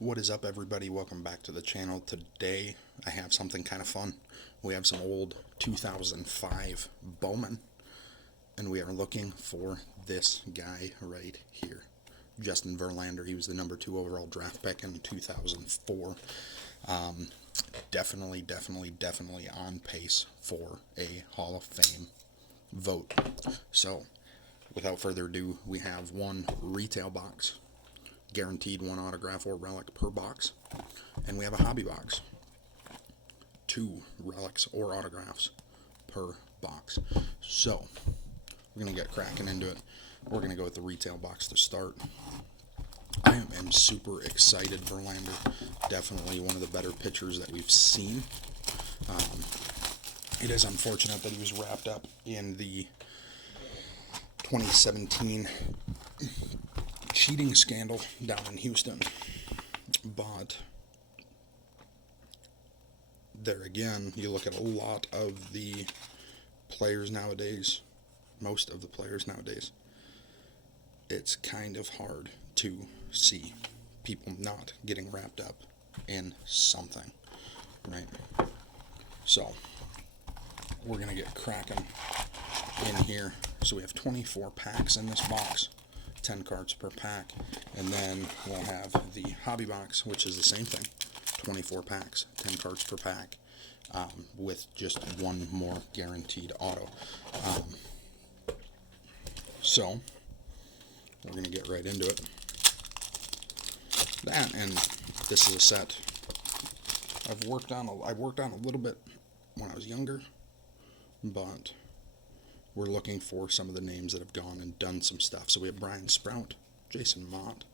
What is up, everybody? Welcome back to the channel. Today I have something kind of fun. We have some old 2005 Bowman, and we are looking for this guy right here, Justin Verlander. He was the number 2 overall draft pick in 2004. Definitely on pace for a Hall of Fame vote. So, without further ado, we have one retail box, guaranteed one autograph or relic per box, and we have a hobby box, 2 relics or autographs per box. So we're going to get cracking into it. We're going to go with the retail box to start. I am super excited. Verlander, definitely one of the better pitchers that we've seen. It is unfortunate that he was wrapped up in the 2017 cheating scandal down in Houston, but there again, you look at a lot of the players nowadays, most of the players nowadays, it's kind of hard to see people not getting wrapped up in something, right? So we're gonna get cracking in here. So we have 24 packs in this box, 10 cards per pack, and then we'll have the hobby box, which is the same thing, 24 packs, 10 cards per pack, with just one more guaranteed auto. So we're going to get right into it. That, and this is a set I've worked on a little bit when I was younger, but we're looking for some of the names that have gone and done some stuff. So we have Brian Sprout, Jason Mott,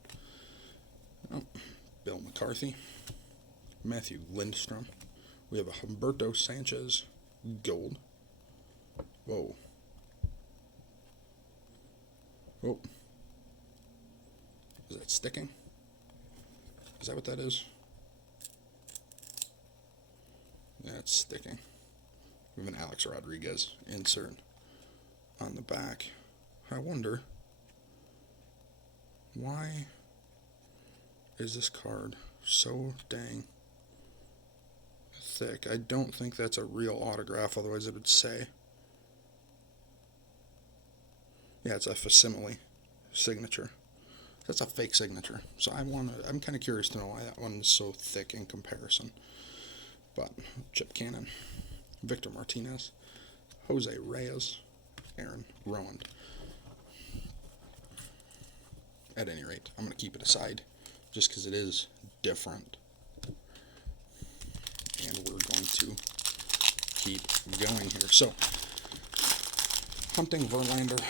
Bill McCarthy, Matthew Lindstrom. We have a Humberto Sanchez gold. Whoa. Is that sticking? Is that what that is? That's sticking. We have an Alex Rodriguez insert on the back. I wonder, why is this card so dang thick? I don't think that's a real autograph, otherwise it would say. Yeah, it's a facsimile signature. That's a fake signature. So I'm kind of curious to know why that one is so thick in comparison. But Chip Cannon, Victor Martinez, Jose Reyes, Aaron Rowan. At any rate, I'm going to keep it aside just because it is different. And we're going to keep going here. So, hunting Verlander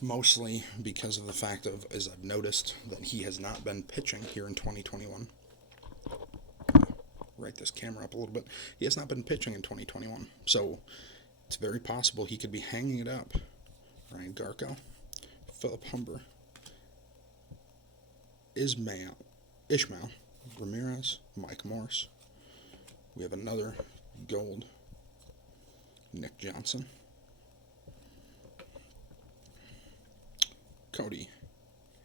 mostly because of the fact of, as I've noticed, that he has not been pitching here in 2021. Right this camera up a little bit. He has not been pitching in 2021. So, it's very possible he could be hanging it up. Ryan Garco, Philip Humber, Ishmael Ramirez, Mike Morse. We have another gold, Nick Johnson, Cody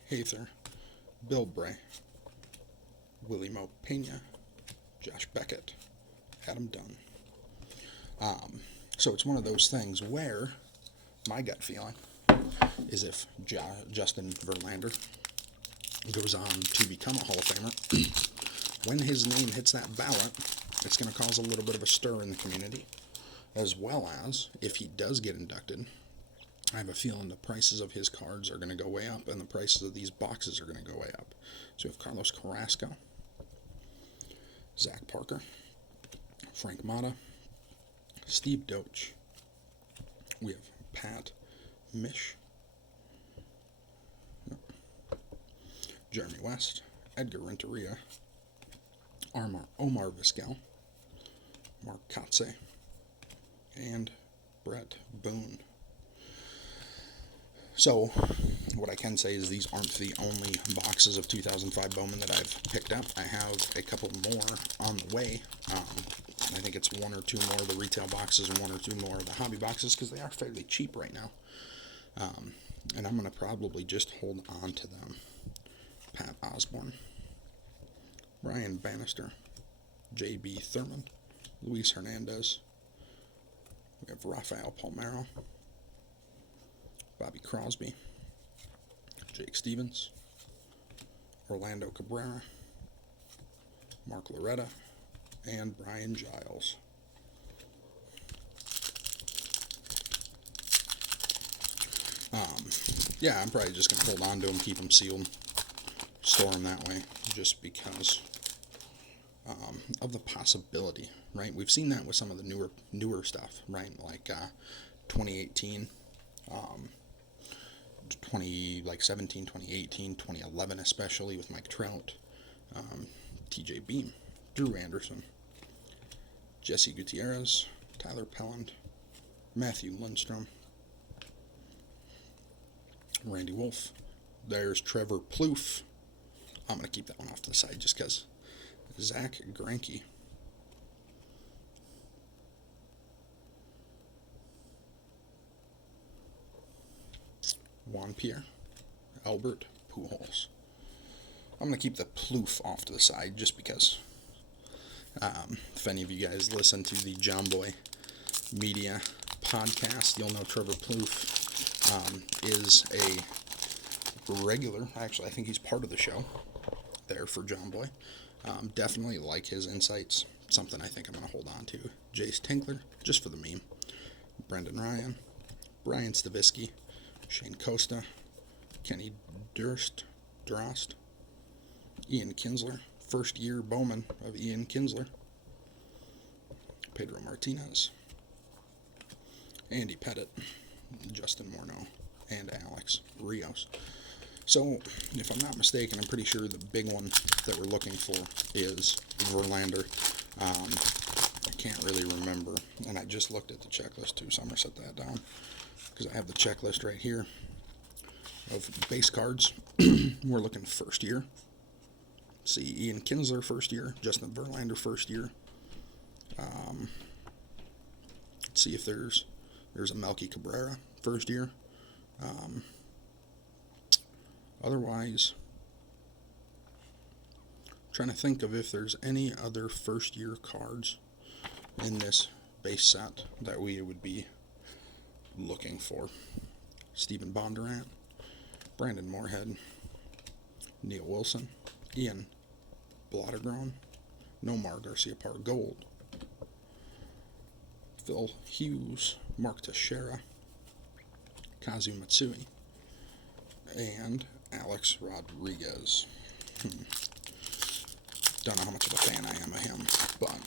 Hather, Bill Bray, Willie Mo Pena, Josh Beckett, Adam Dunn. So it's one of those things where my gut feeling is if Justin Verlander goes on to become a Hall of Famer, when his name hits that ballot, it's going to cause a little bit of a stir in the community, as well as if he does get inducted, I have a feeling the prices of his cards are going to go way up, and the prices of these boxes are going to go way up. So we have Carlos Carrasco, Zach Parker, Frank Mata, Steve Doach. We have Pat Mish, Jeremy West, Edgar Renteria, Omar Vizquel, Mark Kotze, and Brett Boone. So, what I can say is these aren't the only boxes of 2005 Bowman that I've picked up. I have a couple more on the way. I think it's 1 or 2 more of the retail boxes and 1 or 2 more of the hobby boxes because they are fairly cheap right now. And I'm going to probably just hold on to them. Pat Osborne, Ryan Bannister, J.B. Thurman, Luis Hernandez. We have Rafael Palmeiro, Bobby Crosby, Jake Stevens, Orlando Cabrera, Mark Loretta, and Brian Giles. Yeah, I'm probably just going to hold on to them, keep them sealed, store them that way, just because of the possibility, right? We've seen that with some of the newer stuff, right? Like 2018, 2017, 2018, 2011 especially with Mike Trout, TJ Beam, Drew Anderson, Jesse Gutierrez, Tyler Pelland, Matthew Lindstrom, Randy Wolf. There's Trevor Plouffe. I'm going to keep that one off to the side just because. Zach Greinke. Juan Pierre. Albert Pujols. I'm going to keep the Plouffe off to the side just because. If any of you guys listen to the John Boy Media podcast, you'll know Trevor Plouffe is a regular. Actually, I think he's part of the show there for John Boy. Definitely like his insights. Something I think I'm going to hold on to. Jace Tinkler, just for the meme. Brendan Ryan, Brian Stavisky, Shane Costa, Kenny Durst, Ian Kinsler, first year Bowman of Ian Kinsler, Pedro Martinez, Andy Pettit, Justin Morneau, and Alex Rios. So, if I'm not mistaken, I'm pretty sure the big one that we're looking for is Verlander. I can't really remember, and I just looked at the checklist too, so I'm going to set that down, because I have the checklist right here of base cards. We're looking first year. See, Ian Kinsler first year, Justin Verlander first year. See if there's a Melky Cabrera first year. Otherwise, trying to think of if there's any other first year cards in this base set that we would be looking for. Stephen Bondurant, Brandon Moorhead, Neil Wilson, Ian Blottergron, Nomar Garcia-Par Gold, Phil Hughes, Mark Teixeira, Kazu Matsui, and Alex Rodriguez. Don't know how much of a fan I am of him, but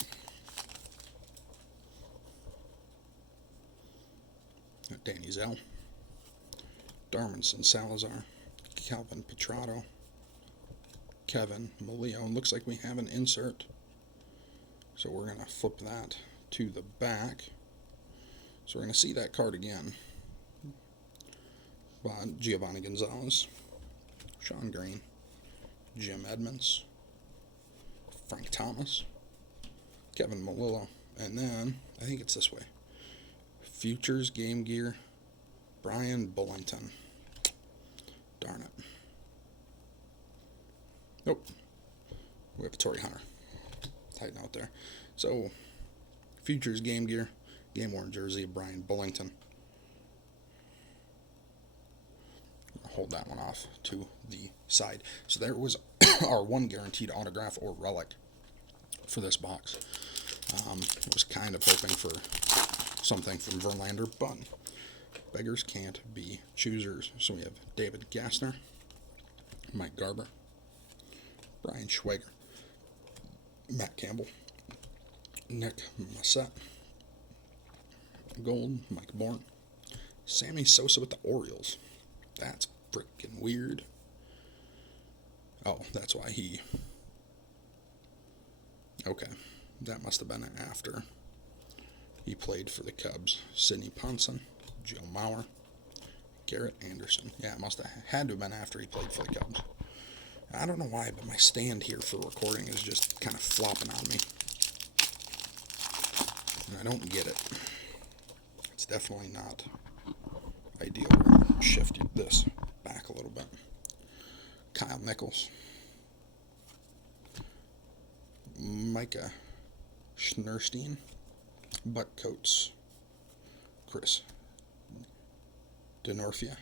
Danny Zell, Darminson Salazar, Calvin Petrato, Kevin Maleo. Looks like we have an insert, so we're going to flip that to the back. So we're going to see that card again. Giovanni Gonzalez, Sean Green, Jim Edmonds, Frank Thomas, Kevin Malillo, and then, I think it's this way, Futures Game Gear, Brian Bullington. Darn it. Nope. We have a Torrey Hunter. Tight note there. So, Futures Game Gear, game worn jersey of Brian Bullington. Hold that one off to the side. So there was our one guaranteed autograph or relic for this box. I was kind of hoping for something from Verlander, but beggars can't be choosers. So we have David Gassner, Mike Garber, Brian Schwager, Matt Campbell, Nick Massett, Gold, Mike Bourne, Sammy Sosa with the Orioles. That's freaking weird. Oh, that's why he... Okay, that must have been after he played for the Cubs. Sidney Ponson, Joe Mauer, Garrett Anderson. Yeah, it must have had to have been after he played for the Cubs. I don't know why, but my stand here for recording is just kind of flopping on me. And I don't get it. It's definitely not ideal. We're going to shift this back a little bit. Kyle Nichols, Micah Schneerstein, Buck Coates, Chris Denorfia,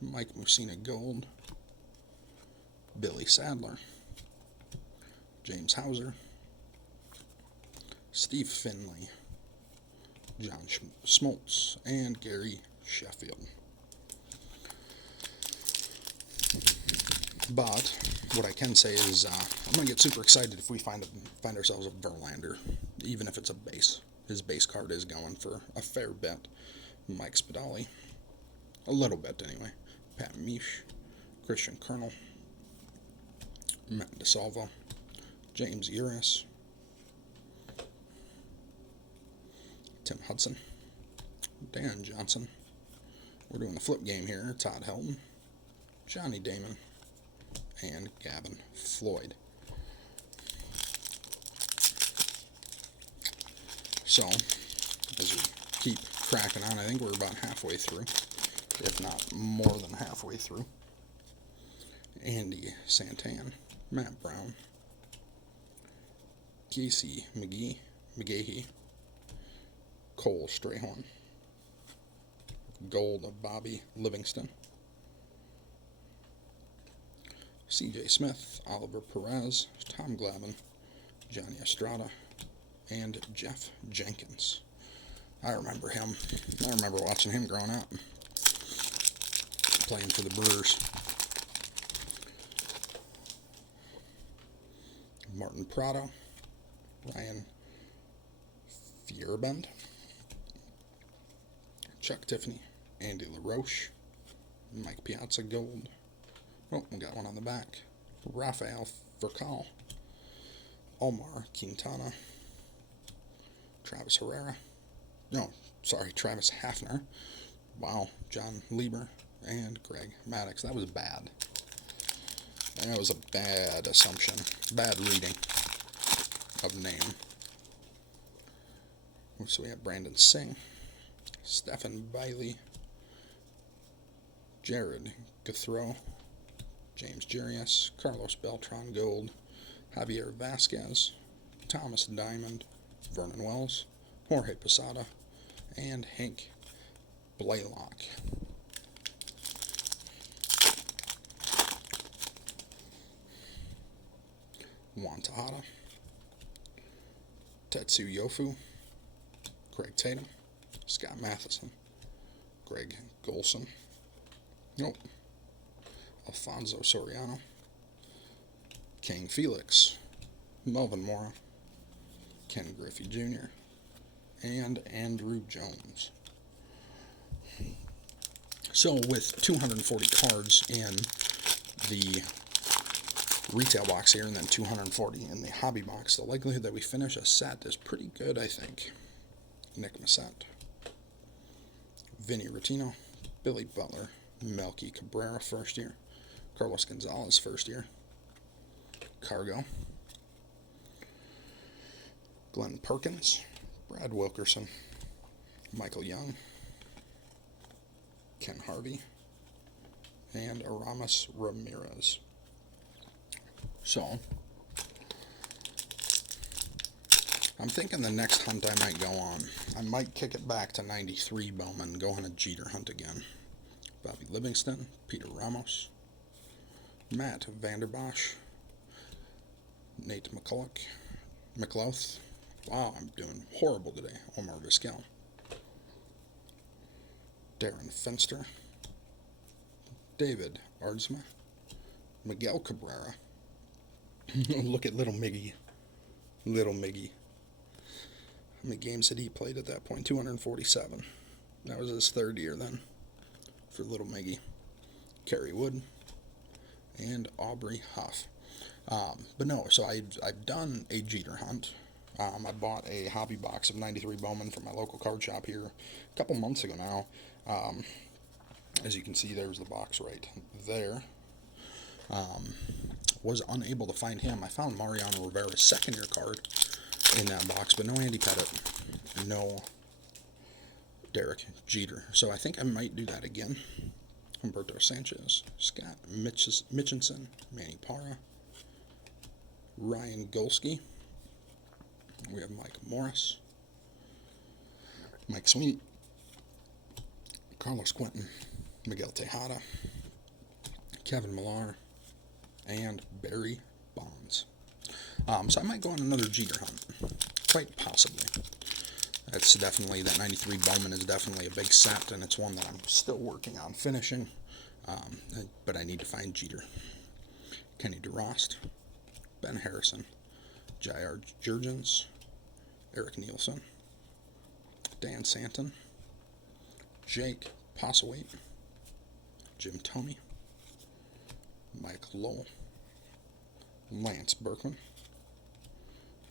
Mike Musina Gold, Billy Sadler, James Hauser, Steve Finley, John Smoltz, and Gary Sheffield. But what I can say is I'm going to get super excited if we find ourselves a Verlander, even if it's a base. His base card is going for a fair bit. Mike Spadali, a little bit anyway. Pat Misch, Christian Colonel, Matt DeSalvo, James Uris, Tim Hudson, Dan Johnson. We're doing the flip game here. Todd Helton, Johnny Damon, and Gavin Floyd. So, as we keep cracking on, I think we're about halfway through, if not more than halfway through. Andy Santan, Matt Brown, Casey McGahee, Cole Strayhorn, Gold of Bobby Livingston, C.J. Smith, Oliver Perez, Tom Glavine, Johnny Estrada, and Jeff Jenkins. I remember him. I remember watching him growing up, playing for the Brewers. Martin Prado, Ryan Fierbend, Chuck Tiffany, Andy LaRoche, Mike Piazza Gold. Oh, we got one on the back. Rafael Furcal, Omar Quintana, Travis Hafner. Wow, John Lieber, and Greg Maddox. That was bad. That was a bad assumption. Bad reading of name. So we have Brandon Singh, Stephen Bailey, Jared Guthrow, James Jarius, Carlos Beltran Gold, Javier Vasquez, Thomas Diamond, Vernon Wells, Jorge Posada, and Hank Blaylock. Juan Tejada, Tetsu Yofu, Craig Tatum, Scott Matheson, Greg Golson, Alfonso Soriano, King Felix, Melvin Mora, Ken Griffey Jr., and Andrew Jones. So with 240 cards in the retail box here and then 240 in the hobby box, the likelihood that we finish a set is pretty good, I think. Nick Massett, Vinny Rotino, Billy Butler, Melky Cabrera first year, Carlos Gonzalez first year, Cargo, Glenn Perkins, Brad Wilkerson, Michael Young, Ken Harvey, and Aramis Ramirez. So, I'm thinking the next hunt I might go on, I might kick it back to 93 Bowman, go on a Jeter hunt again. Bobby Livingston, Peter Ramos, Matt Vanderbosch, Nate McLouth. Wow, I'm doing horrible today. Omar Vizquel, Darren Fenster, David Ardsma, Miguel Cabrera. Look at little Miggy. Little Miggy. How many games had he played at that point? 247. That was his third year then for little Miggy. Kerry Wood and Aubrey Huff. But no, so I've done a Jeter hunt. I bought a hobby box of 93 Bowman from my local card shop here a couple months ago now. As you can see, there's the box right there. Was unable to find him. I found Mariano Rivera's second-year card in that box, but no Andy Pettitte, no Derek Jeter. So I think I might do that again. Humberto Sanchez, Scott Mitchinson, Manny Parra, Ryan Golsky, We have Mike Morris, Mike Sweeney, Carlos Quentin, Miguel Tejada, Kevin Millar, and Barry Bonds. So I might go on another Jeter hunt, quite possibly. That's definitely, that 93 Bowman is definitely a big set, and it's one that I'm still working on finishing, but I need to find Jeter. Kenny DeRost, Ben Harrison, J.R. Jurgens, Eric Nielsen, Dan Santon, Jake Postlethwaite, Jim Thome, Mike Lowell, Lance Berkman,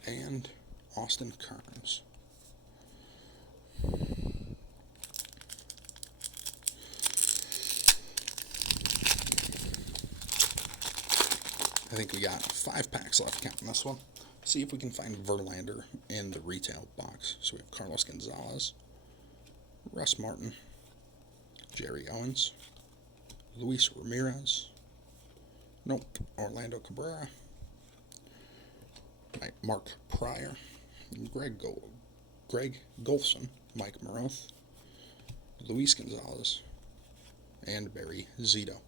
and Austin Kearns. I think we got 5 packs left counting this one. See if we can find Verlander in the retail box. So we have Carlos Gonzalez, Russ Martin, Jerry Owens, Luis Ramirez, Orlando Cabrera, Mark Pryor, Greg Golson, Mike Moroth, Luis Gonzalez, and Barry Zito.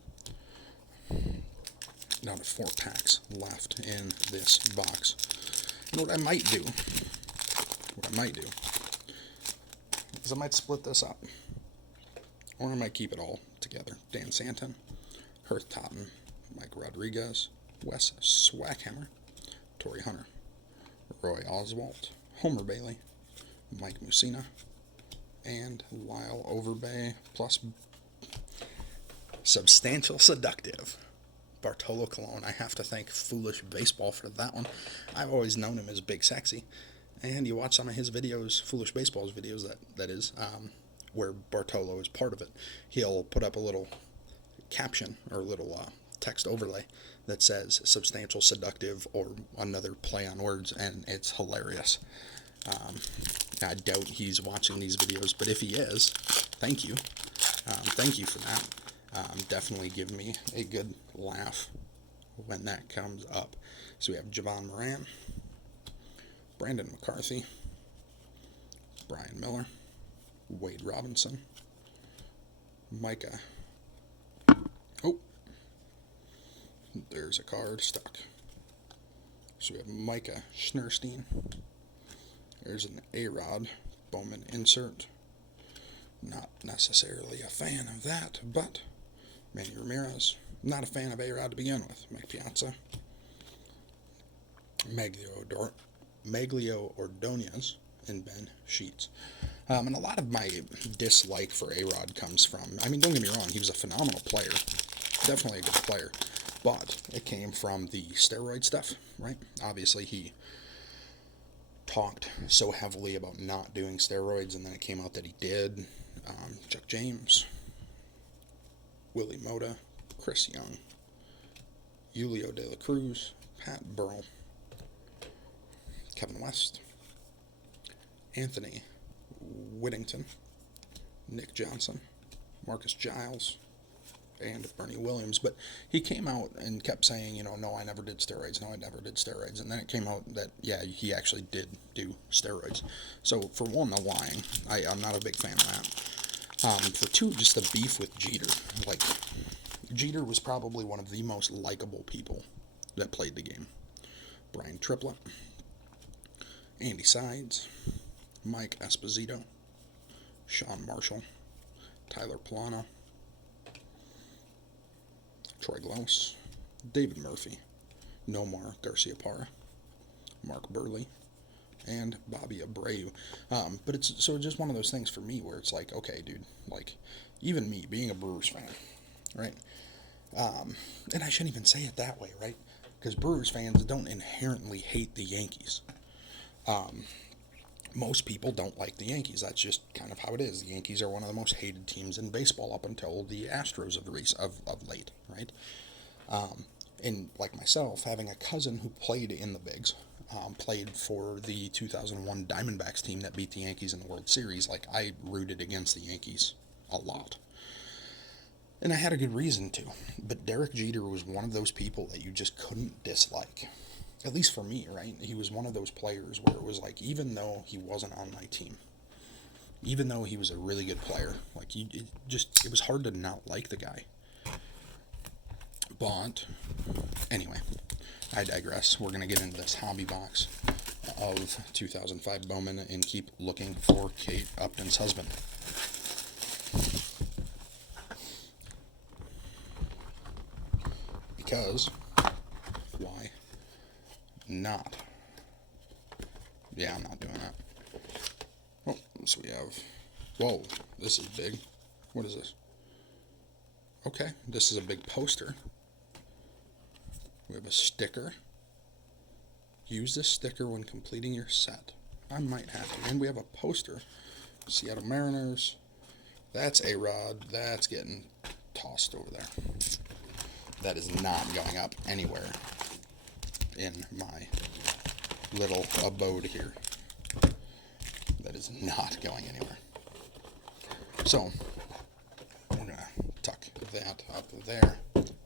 Down to 4 packs left in this box. And what I might do is I might split this up, or I might keep it all together. Dan Santon, Hearth Totten, Mike Rodriguez, Wes Swackhammer, Torrey Hunter, Roy Oswalt, Homer Bailey, Mike Mussina, and Lyle Overbay, plus Substantial Seductive Bartolo Colon. I have to thank Foolish Baseball for that one. I've always known him as Big Sexy, and you watch some of his videos, Foolish Baseball's videos, that is, where Bartolo is part of it. He'll put up a little caption or a little text overlay that says Substantial Seductive or another play on words, and it's hilarious. I doubt he's watching these videos, but if he is, thank you. Thank you for that. Definitely give me a good laugh when that comes up. So we have Javon Moran, Brandon McCarthy, Brian Miller, Wade Robinson, Micah. Oh, there's a card stuck. So we have Micah Schneerstein. There's an A-Rod Bowman insert. Not necessarily a fan of that, but Manny Ramirez. Not a fan of A-Rod to begin with. Mike Piazza. Maglio Ordonez, and Ben Sheets. And a lot of my dislike for A-Rod comes from, I mean, don't get me wrong, he was a phenomenal player. Definitely a good player. But it came from the steroid stuff, right? Obviously, he talked so heavily about not doing steroids, and then it came out that he did. Chuck James, Willie Mota, Chris Young, Julio De La Cruz, Pat Burrell, Kevin West, Anthony Whittington, Nick Johnson, Marcus Giles, and Bernie Williams. But he came out and kept saying, no, I never did steroids, and then it came out that, yeah, he actually did do steroids. So, for one, the lying, I'm not a big fan of that. For two, just the beef with Jeter. Like, Jeter was probably one of the most likable people that played the game. Brian Triplett, Andy Sides, Mike Esposito, Sean Marshall, Tyler Polano, Troy Glaus, David Murphy, Nomar Garciaparra, Mark Burley, and Bobby Abreu. But it's just one of those things for me where it's like, okay, dude, like, even me, being a Brewers fan, right? And I shouldn't even say it that way, right? Because Brewers fans don't inherently hate the Yankees. Most people don't like the Yankees. That's just kind of how it is. The Yankees are one of the most hated teams in baseball up until the Astros of late, right? And like myself, having a cousin who played in the bigs, played for the 2001 Diamondbacks team that beat the Yankees in the World Series, like, I rooted against the Yankees a lot. And I had a good reason to. But Derek Jeter was one of those people that you just couldn't dislike. at least for me, right? He was one of those players where it was like, even though he wasn't on my team, even though he was a really good player, like it was hard to not like the guy. But anyway, I digress. We're gonna get into this hobby box of 2005 Bowman and keep looking for Kate Upton's husband. Because why not? Yeah, I'm not doing that. Oh, so we have, whoa, this is big. What is this? Okay, this is a big poster. We have a sticker. Use this sticker when completing your set. I might have to. And we have a poster. Seattle Mariners. That's A-Rod. That's getting tossed over there. That is not going up anywhere in my little abode here. That is not going anywhere. So, we're going to tuck that up there,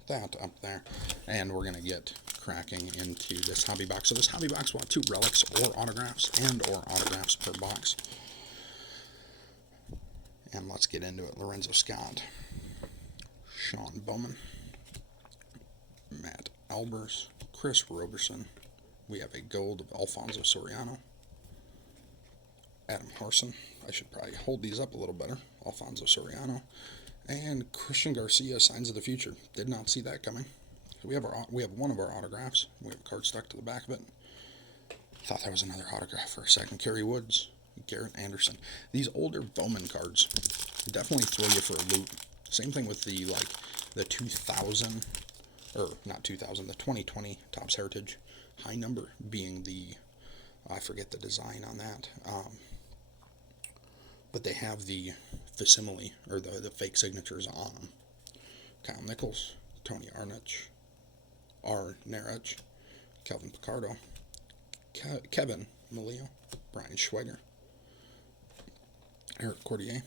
that up there, and we're going to get cracking into this hobby box. So this hobby box will have 2 relics or autographs, or autographs per box. And let's get into it. Lorenzo Scott, Sean Bowman, Matt Albers, Chris Roberson. We have a gold of Alfonso Soriano, Adam Harson. I should probably hold these up a little better. Alfonso Soriano, and Christian Garcia, Signs of the Future. Did not see that coming. So we have one of our autographs. We have a card stuck to the back of it. Thought that was another autograph for a second. Kerry Woods, Garrett Anderson. These older Bowman cards definitely throw you for a loop. Same thing with the 2000, or not 2000, the 2020 Topps Heritage. High number being I forget the design on that. But they have the facsimile, or the fake signatures on them. Kyle Nichols, Tony Narich, Kelvin Picardo, Kevin Malio, Brian Schweiger, Eric Cordier,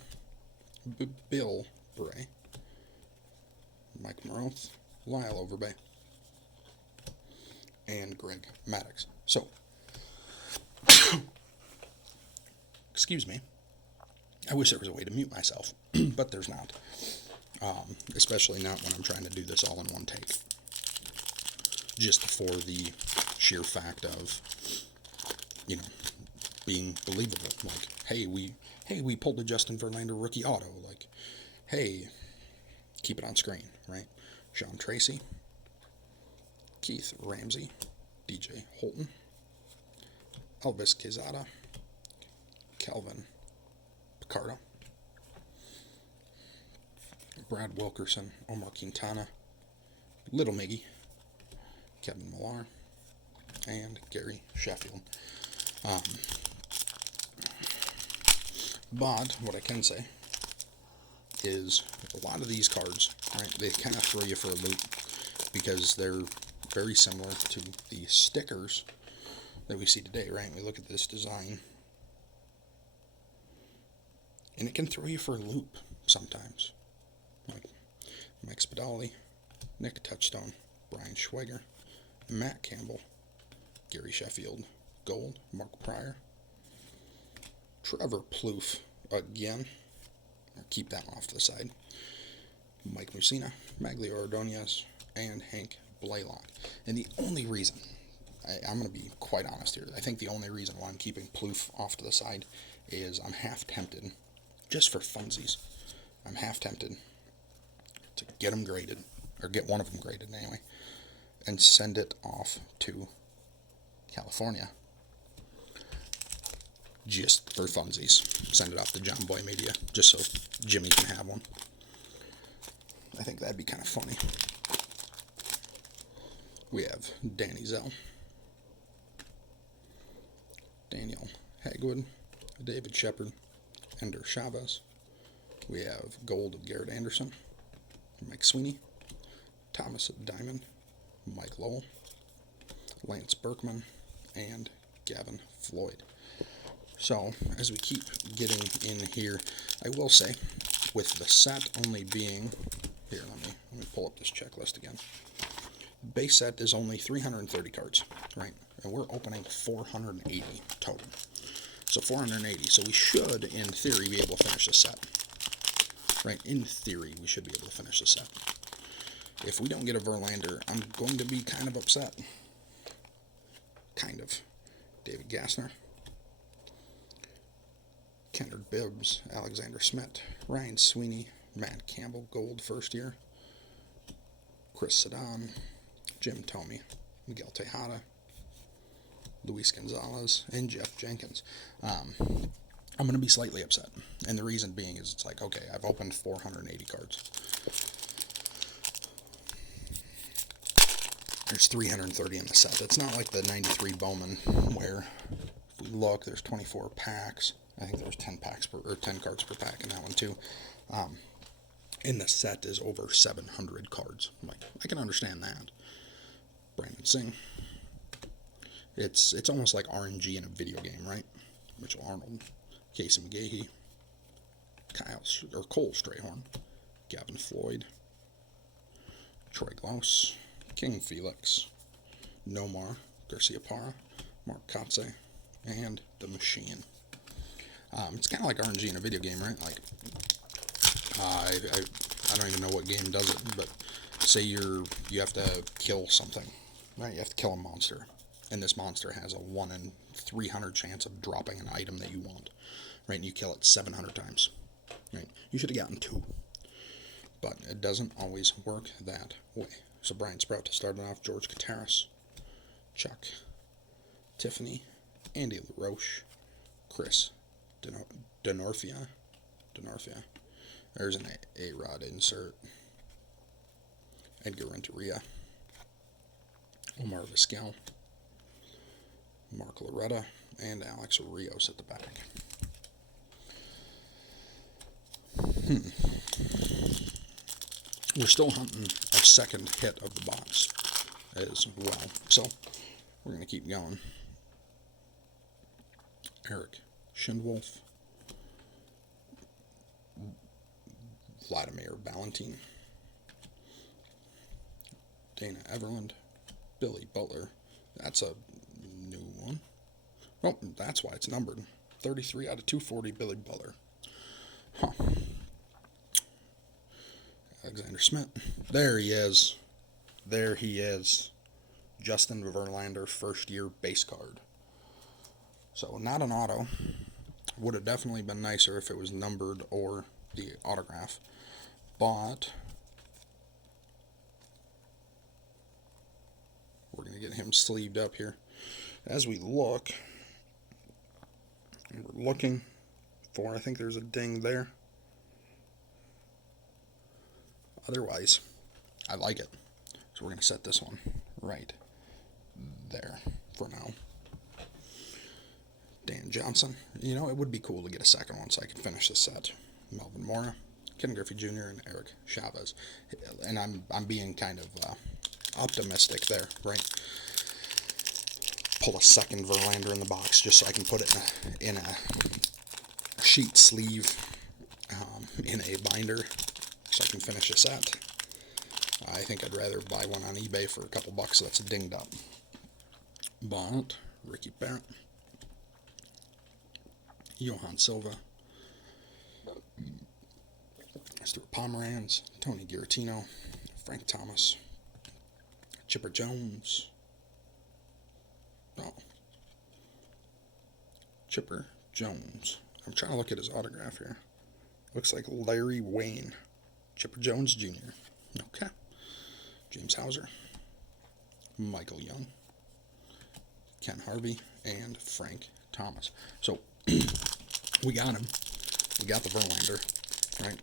Bill Bray, Mike Maroth, Lyle Overbay, and Greg Maddox. So, excuse me. I wish there was a way to mute myself, but there's not. Especially not when I'm trying to do this all in one take. Just for the sheer fact of, being believable. Like, hey, we pulled a Justin Verlander rookie auto. Like, hey, keep it on screen, right? Sean Tracy, Keith Ramsey, DJ Holton, Elvis Quezada, Kelvin Picardo, Brad Wilkerson, Omar Quintana, Little Miggy, Kevin Millar, and Gary Sheffield. But what I can say is a lot of these cards, right, they kind of throw you for a loop because they're very similar to the stickers that we see today, right? We look at this design, and it can throw you for a loop sometimes. Like Mike Spadali, Nick Touchstone, Brian Schweiger, Matt Campbell, Gary Sheffield, Gold, Mark Pryor, Trevor Plouffe again. I'll keep that one off to the side. Mike Mussina, Maglio Ordonez, and Hank Blaylock. And the only reason, I'm going to be quite honest here, I think the only reason why I'm keeping Plouffe off to the side is I'm half tempted, just for funsies, I'm half tempted to get them graded, or get one of them graded anyway, and send it off to California just for funsies. Send it off to John Boy Media just so Jimmy can have one. I think that'd be kind of funny. We have Danny Zell, Daniel Hagwood, David Shepard, Ender Chavez. We have gold of Garrett Anderson, Mike Sweeney, Thomas Diamond, Mike Lowell, Lance Berkman, and Gavin Floyd. So, as we keep getting in here, I will say, with the set only being, here, let me pull up this checklist again. base set is only 330 cards, right? And we're opening 480 total. So 480. So we should, in theory, be able to finish the set. Right? In theory, we should be able to finish the set. If we don't get a Verlander, I'm going to be kind of upset. Kind of. David Gassner. Kendrick Bibbs, Alexander Smith, Ryan Sweeney, Matt Campbell, gold first year, Chris Sedon, Jim Thome, Miguel Tejada, Luis Gonzalez, and Jeff Jenkins. I'm going to be slightly upset, and the reason being is it's like, okay, I've opened 480 cards. There's 330 in the set. It's not like the 93 Bowman where, if we look, there's 24 packs. I think there's 10 cards per pack in that one too. In the set is over 700 cards. I'm like, I can understand that. Brandon Singh. It's almost like RNG in a video game, right? Mitchell Arnold, Casey McGahee, Cole Strayhorn, Gavin Floyd, Troy Glaus, King Felix, Nomar Garciaparra, Mark Kotze, and The Machine. It's kind of like RNG in a video game, right? Like, I don't even know what game does it, but say you have to kill something, right? You have to kill a monster, and this monster has a 1 in 300 chance of dropping an item that you want, right? And you kill it 700 times, right? You should have gotten 2, but it doesn't always work that way. So Brian Sprout to start it off, George Kataris, Chuck, Tiffany, Andy LaRoche, Chris Denorfia. There's an A-Rod insert. Edgar Renteria, Omar Vizquel, Mark Loretta, and Alex Rios at the back. We're still hunting a second hit of the box as well, so we're going to keep going. Eric Schindwolf, Vladimir Valentin, Dana Everland, Billy Butler. That's a new one. Oh, that's why it's numbered. 33 out of 240, Billy Butler. Huh. Alexander Smith. There he is. There he is. Justin Verlander, first year base card. So, not an auto. Would have definitely been nicer if it was numbered or the autograph. But we're going to get him sleeved up here. As we look, we're looking for, I think there's a ding there. Otherwise, I like it. So we're going to set this one right there for now. Dan Johnson. You know, it would be cool to get a second one so I could finish this set. Melvin Mora, Ken Griffey Jr., and Eric Chavez. And I'm being kind of optimistic there, right? Pull a second Verlander in the box just so I can put it in a sheet sleeve in a binder so I can finish a set. I think I'd rather buy one on eBay for a couple bucks that's dinged up. But Ricky Barrett, Johan Silva, Stuart Pomeranz, Tony Giarratino, Frank Thomas, Chipper Jones. Oh. Chipper Jones. I'm trying to look at his autograph here. Looks like Larry Wayne. Chipper Jones Jr. Okay. James Hauser. Michael Young. Ken Harvey. And Frank Thomas. So, we got him. We got the Verlander. Right?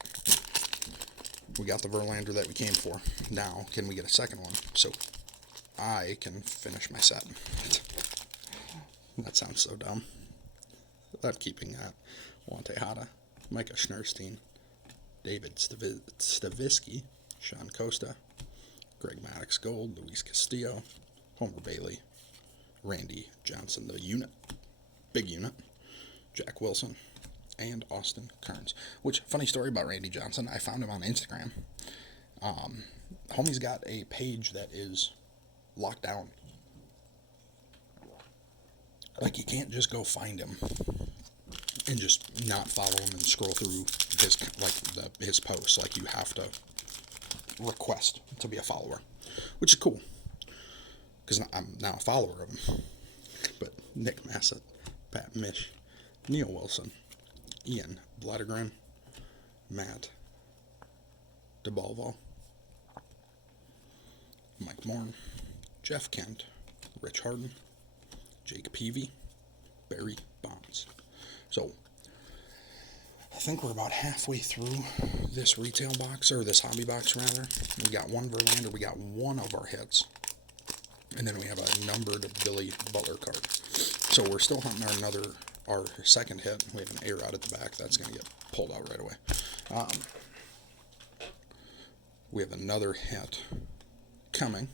We got the Verlander that we came for. Now, can we get a second one? So, I can finish my set. That sounds so dumb. I'm keeping that. Juan Tejada, Micah Schneerstein, David Stavisky, Sean Costa, Greg Maddux Gold, Luis Castillo, Homer Bailey, Randy Johnson, the unit, big unit, Jack Wilson, and Austin Kearns. Which, funny story about Randy Johnson, I found him on Instagram. Homie's got a page that is locked down. Like, you can't just go find him and just not follow him and scroll through his posts. Like, you have to request to be a follower, which is cool, because I'm now a follower of him. But Nick Massett, Pat Mish, Neil Wilson, Ian Blattergren, Matt DeBalvo, Mike Morn, Jeff Kent, Rich Harden, Jake Peavy, Barry Bonds. So, I think we're about halfway through this retail box, or this hobby box rather. We got one Verlander, we got one of our hits, and then we have a numbered Billy Butler card. So we're still hunting our second hit. We have an air out at the back. That's going to get pulled out right away. We have another hit coming.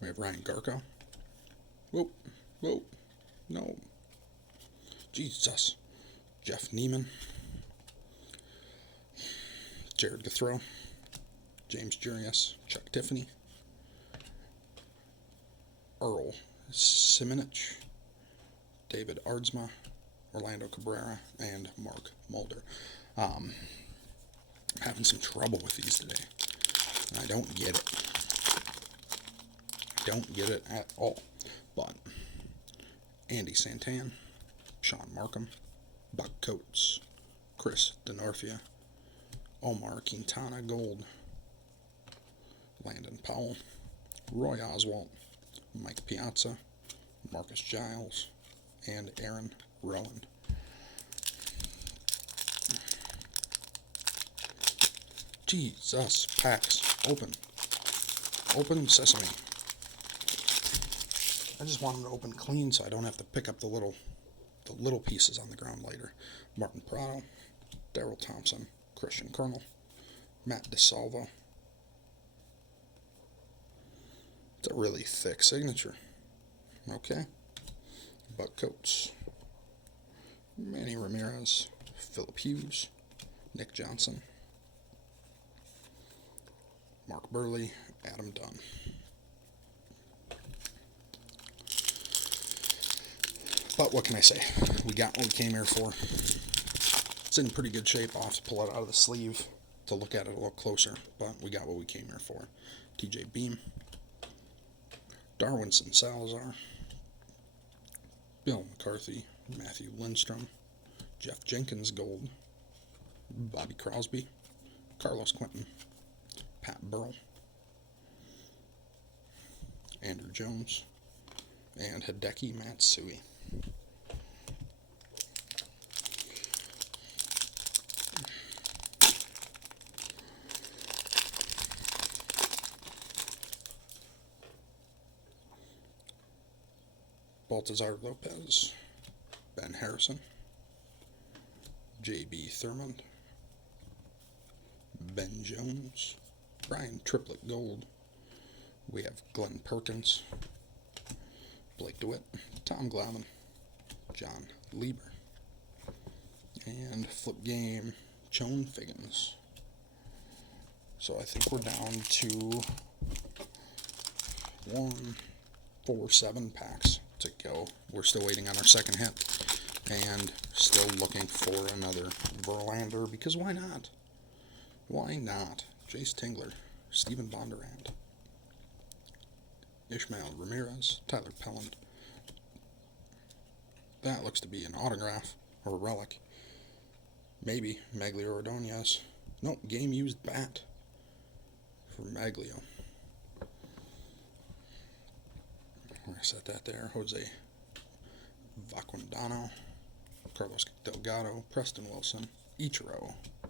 We have Ryan Garco. Whoa, no. Jesus. Jeff Neiman. Jared Gathrow. James Jurius. Chuck Tiffany. Earl Simonich. David Ardsma. Orlando Cabrera. And Mark Mulder. I'm having some trouble with these today. I don't get it. Don't get it at all. But Andy Santan, Sean Markham, Buck Coates, Chris DeNorfia, Omar Quintana Gold, Landon Powell, Roy Oswalt, Mike Piazza, Marcus Giles, and Aaron Rowland. Jesus, packs, open sesame. I just want them to open clean so I don't have to pick up the little pieces on the ground later. Martin Prado, Darryl Thompson, Christian Colonel, Matt DeSalvo. It's a really thick signature. Okay. Buck Coates, Manny Ramirez, Phillip Hughes, Nick Johnson, Mark Burley, Adam Dunn. But what can I say? We got what we came here for. It's in pretty good shape. I'll have to pull it out of the sleeve to look at it a little closer. But we got what we came here for. TJ Beam, Darwinson Salazar, Bill McCarthy, Matthew Lindstrom, Jeff Jenkins Gold, Bobby Crosby, Carlos Quentin, Pat Burrell, Andrew Jones, and Hideki Matsui. Baltazar Lopez, Ben Harrison, J.B. Thurmond, Ben Jones, Brian Triplett Gold. We have Glenn Perkins, Blake DeWitt, Tom Glavine, John Lieber, and flip game, Chone Figgins. So I think we're down to 7 packs to go. We're still waiting on our second hit and still looking for another Verlander, because why not? Why not? Jace Tingler, Stephen Bondurant, Ishmael Ramirez, Tyler Pelland. That looks to be an autograph or a relic. Maybe Maglio Ordonez. Nope, game used bat for Maglio. I set that there. Jose Vaquandano, Carlos Delgado, Preston Wilson, Ichiro. I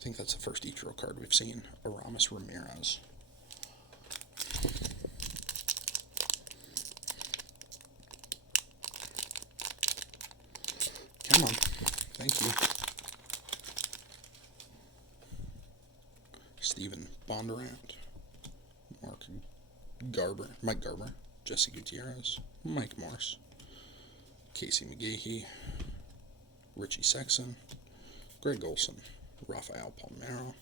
think that's the first Ichiro card we've seen. Aramis Ramirez. Come on. Thank you. Stephen Bondurant, Mike Garber, Jesse Gutierrez, Mike Morse, Casey McGahee, Richie Sexton, Greg Olson, Rafael Palmeiro,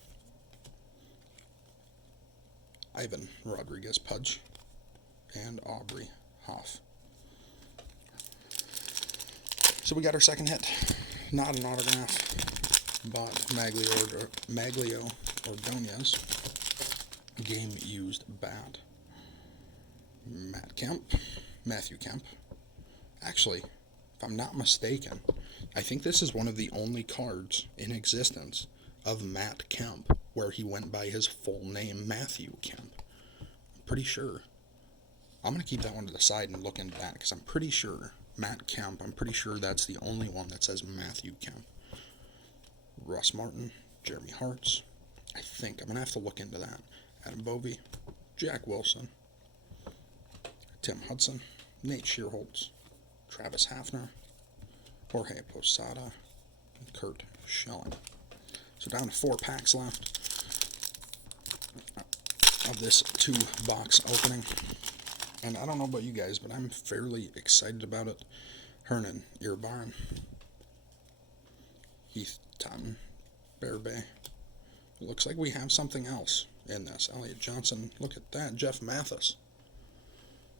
Ivan Rodriguez Pudge, and Aubrey Hoff. So we got our second hit. Not an autograph, but Maglio Ordonez game-used bat. Matthew Kemp. Actually, if I'm not mistaken, I think this is one of the only cards in existence of Matt Kemp where he went by his full name, Matthew Kemp. I'm pretty sure. I'm going to keep that one to the side and look into that because I'm pretty sure Matt Kemp, I'm pretty sure that's the only one that says Matthew Kemp. Russ Martin, Jeremy Hartz. I think I'm going to have to look into that. Adam Bovee, Jack Wilson, Tim Hudson, Nate Shearholtz, Travis Hafner, Jorge Posada, and Kurt Schilling. So down to 4 packs left of this 2-box opening. And I don't know about you guys, but I'm fairly excited about it. Hernan Iribarren, Heath Totten, Bear Bay. It looks like we have something else in this. Elliot Johnson, look at that. Jeff Mathis.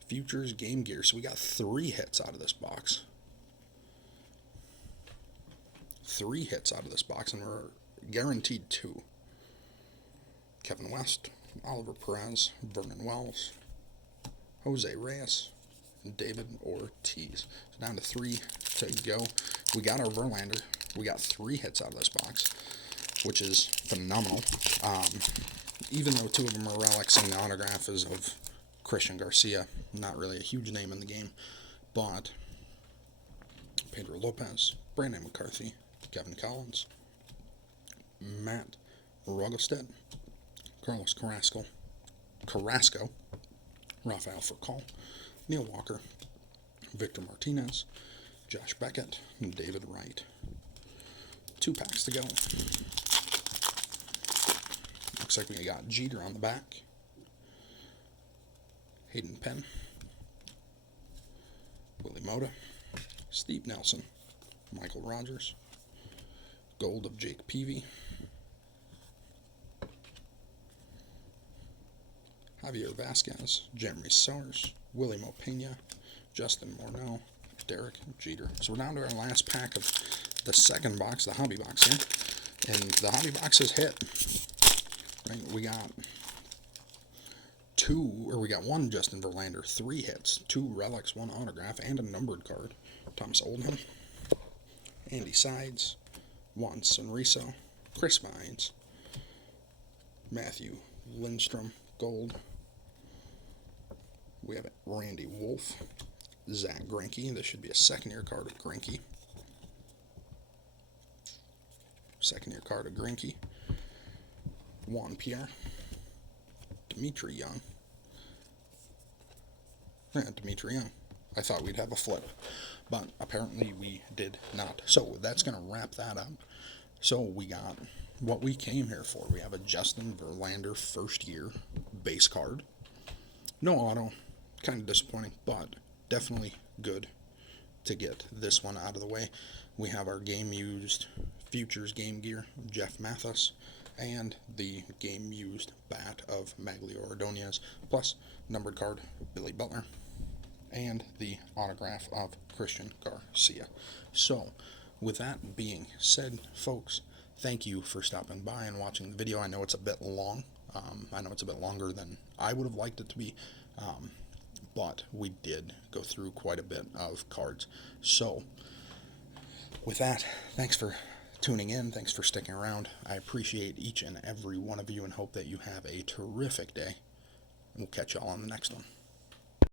Futures Game Gear. So we got 3 hits out of this box. 3 hits out of this box, and we're guaranteed 2. Kevin West, Oliver Perez, Vernon Wells, Jose Reyes, and David Ortiz. So down to 3 to go. We got our Verlander. We got 3 hits out of this box, which is phenomenal. Even though 2 of them are relics and the autograph is of Christian Garcia, not really a huge name in the game, but Pedro Lopez, Brandon McCarthy, Kevin Collins, Matt Rogolstedt, Carlos Carrasco, Rafael Furcal, Neil Walker, Victor Martinez, Josh Beckett, and David Wright. 2 packs to go. Looks like we got Jeter on the back, Hayden Penn, Willie Moda, Steve Nelson, Michael Rogers, gold of Jake Peavy, Javier Vasquez, Jeremy Sowers, Willie Mopena, Justin Morneau, Derek Jeter. So we're down to our last pack of the second box, the hobby box here. And the hobby box is hit. Right, we got 1 Justin Verlander, 3 hits, 2 relics, 1 autograph, and a numbered card. Thomas Oldham, Andy Sides, Juan Sonriso, Chris Vines, Matthew Lindstrom, gold. We have Randy Wolf, Zach Greinke. This should be a second-year card of Greinke. Second-year card of Greinke. Juan Pierre, Dimitri Young. Dimitri Young. I thought we'd have a flip, but apparently we did not. So that's going to wrap that up. So we got what we came here for. We have a Justin Verlander first-year base card. No auto. Kind of disappointing, but definitely good to get this one out of the way. We have our game-used Futures Game Gear, Jeff Mathis, and the game-used bat of Maglio Ordonez, plus numbered card, Billy Butler, and the autograph of Christian Garcia. So, with that being said, folks, thank you for stopping by and watching the video. I know it's a bit long. I know it's a bit longer than I would have liked it to be, but we did go through quite a bit of cards. So, with that, thanks for tuning in. Thanks for sticking around. I appreciate each and every one of you and hope that you have a terrific day. We'll catch y'all on the next one.